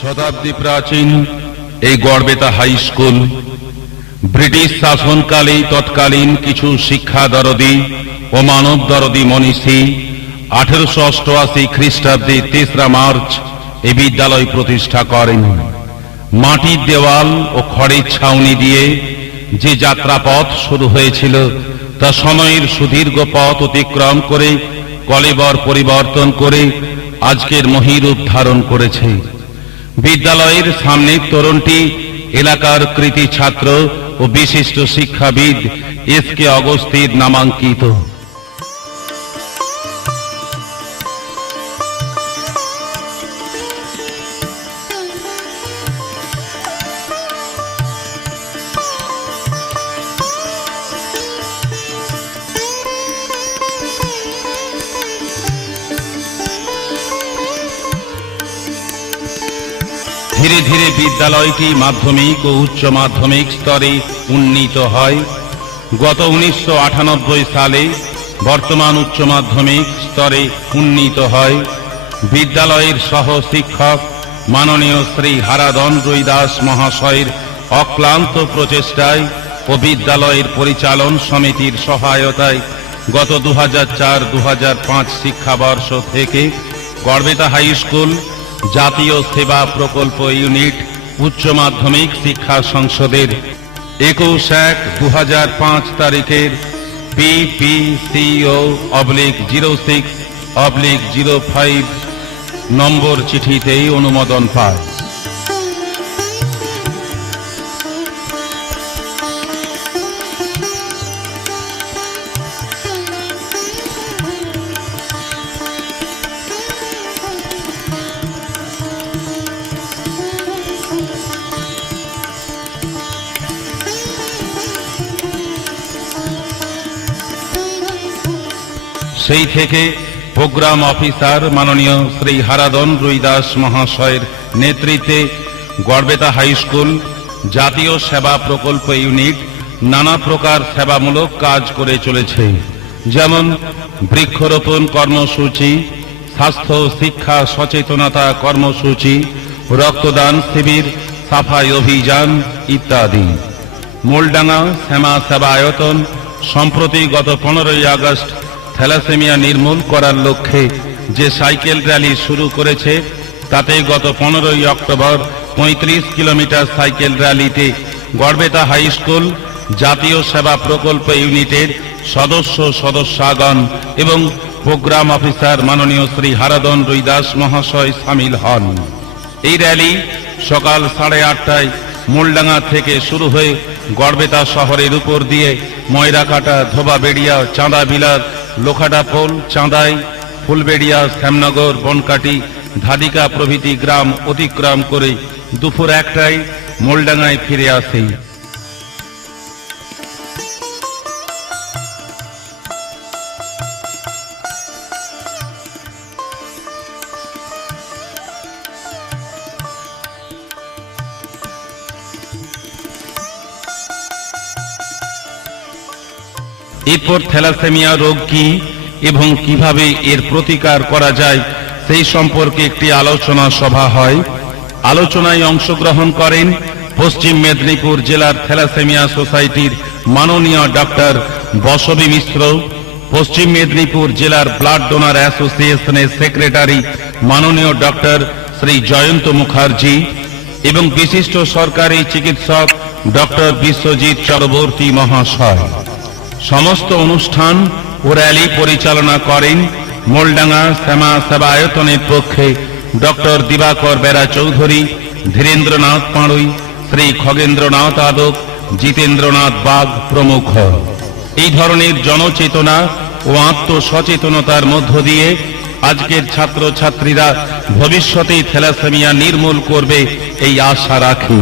শতাব্দী প্রাচীন এই Garhbeta high school British শাসনকালে তৎকালীন কিছু শিক্ষা দরদি ও মানব দরদি মনীষী 1888 খ্রিস্টাব্দে 3রা মার্চ এই বিদ্যালয় প্রতিষ্ঠা করেন। মাটির দেওয়াল ও খড়ের ছাউনি দিয়ে যে যাত্রাপথ শুরু হয়েছিল তা সময়ের সুদীর্ঘ পথ অতিক্রম করে কলেবর পরিবর্তন করে আজকের মহীরূপ ধারণ করেছে। বিদ্যালয়ের সামনের তোরণটি এলাকার কৃতি ছাত্র ও বিশিষ্ট শিক্ষাবিদ এস.কে. অগস্তির নামাঙ্কিত। ধীরে ধীরে বিদ্যালয়টি মাধ্যমিক ও উচ্চ মাধ্যমিক স্তরে উন্নীত হয়। গত 1998 সালে বর্তমান উচ্চ মাধ্যমিক স্তরে উন্নীত হয়। বিদ্যালয়ের সহ শিক্ষক মাননীয় শ্রী হারাধন রুইদাস মহাশয়ের অক্লান্ত প্রচেষ্টায় ও বিদ্যালয়ের পরিচালন সমিতির সহায়তায় গত 2004-2005 শিক্ষাবর্ষ থেকে গড়বেতা হাই স্কুল জাতীয় সেবা প্রকল্প ইউনিট উচ্চ মাধ্যমিক শিক্ষা সংসদের 21/1/2005 তারিখের PPCO/06/05 নম্বর চিঠিতেই অনুমোদন পায়। সেই থেকে প্রোগ্রাম অফিসার মাননীয় শ্রী হারাধন রুইদাস মহাশয়ের নেতৃত্বে গড়বেতা হাই স্কুল জাতীয় সেবা প্রকল্প ইউনিট নানা প্রকার সেবামূলক কাজ করে চলেছে, যেমন বৃক্ষরোপণ কর্মসূচি, স্বাস্থ্য শিক্ষা সচেতনতা কর্মসূচি, রক্তদান শিবির, সাফাই অভিযান ইত্যাদি। মোলডাঙ্গা শ্যামা সেবায়তন সম্প্রতি গত 15ই আগস্ট থ্যালাসেমিয়া নির্মূল করার লক্ষ্যে যে সাইকেল র্যালি শুরু করেছে, তাতে গত 15ই অক্টোবর 35 কিলোমিটার সাইকেল র্যালিতে গড়বেতা হাই স্কুল জাতীয় সেবা প্রকল্প ইউনিটের সদস্যগণ এবং প্রোগ্রাম অফিসার মাননীয় শ্রী হারাধন রুইদাস মহাশয় সামিল হন। এই র্যালি সকাল 8:30টায় মোলডাঙ্গা থেকে শুরু হয়ে গড়বেতা শহরের উপর দিয়ে ময়রাকাটা, ধোবাবেড়িয়া, চাঁদাবিলার, লোখাটা পোল, চাঁদাই, ফুলবেড়িয়া, শ্যামনগর, বনকাটি, ধাদিকা প্রভৃতি গ্রাম অতিক্রম করে দুপুর 1টায় মোলডাঙ্গায় ফিরে আসে। এরপর থ্যালাসেমিয়া রোগ কি এবং কিভাবে এর প্রতিকার করা যায় সেই সম্পর্কে একটি আলোচনা সভা হয়। আলোচনায় অংশগ্রহণ করেন পশ্চিম মেদিনীপুর জেলার থ্যালাসেমিয়া সোসাইটির মাননীয় ডক্টর বসবী মিশ্র, পশ্চিম মেদিনীপুর জেলার ব্লাড ডোনার অ্যাসোসিয়েশনের সেক্রেটারি মাননীয় ডক্টর শ্রী জয়ন্ত মুখার্জি এবং বিশিষ্ট সরকারি চিকিৎসক ডক্টর বিশ্বজিৎ চক্রবর্তী মহাশয়। সমস্ত অনুষ্ঠান ও র্যালি পরিচালনা করেন মোলডাঙ্গা শ্যামা সেবায়তনের পক্ষে ডক্টর দিবাকর বেরা চৌধুরী, ধীরেন্দ্রনাথ পাড়ুই, শ্রী খগেন্দ্রনাথ আদক, জিতেন্দ্রনাথ বাগ প্রমুখ। এই ধরনের জনচেতনা ও আত্মসচেতনতার মধ্য দিয়ে আজকের ছাত্রছাত্রীরা ভবিষ্যতে থ্যালাসেমিয়া নির্মূল করবে এই আশা রাখি।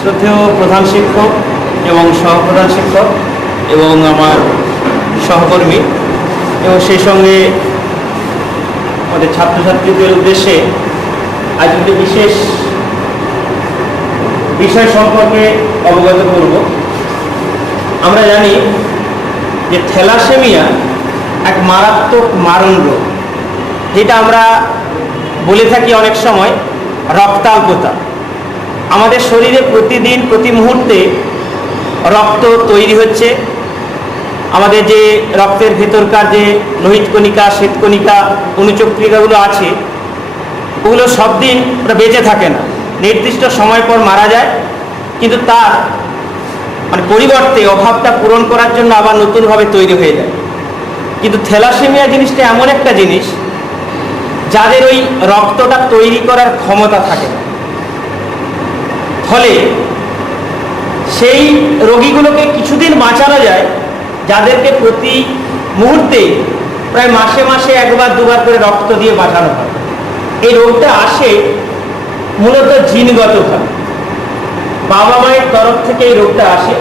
শ্রদ্ধেয় প্রধান শিক্ষক এবং সহপ্রধান শিক্ষক এবং আমার সহকর্মী এবং সেই সঙ্গে আমাদের ছাত্রছাত্রীদের উদ্দেশ্যে আজ একটি বিশেষ বিষয় সম্পর্কে অবগত করব। আমরা জানি যে থ্যালাসেমিয়া এক মারাত্মক মারণ রোগ, যেটা আমরা বলে থাকি অনেক সময় রক্তাল্পতা। আমাদের শরীরে প্রতিদিন প্রতি মুহূর্তে রক্ত তৈরি হচ্ছে। আমাদের যে রক্তের ভেতরকার যে লোহিত কণিকা, শ্বেতকণিকা, অনুচক্রিকাগুলো আছে, ওগুলো সব দিন ওরা বেঁচে থাকে না, নির্দিষ্ট সময় পর মারা যায়। কিন্তু তার পরিবর্তে অভাবটা পূরণ করার জন্য আবার নতুনভাবে তৈরি হয়ে যায়। কিন্তু থ্যালাসেমিয়া জিনিসটা এমন একটা জিনিস যাদের ওই রক্তটা তৈরি করার ক্ষমতা থাকে না, ফলে সেই রোগীগুলোকে কিছুদিন বাঁচানো যায় যাদেরকে প্রতি মুহূর্তে প্রায় মাসে মাসে একবার দুবার করে রক্ত দিয়ে বাঁচানো হয়। এই রোগটা আসে মূলত জিনগতভাবে, বাবা মায়ের তরফ থেকে এই রোগটা আসে।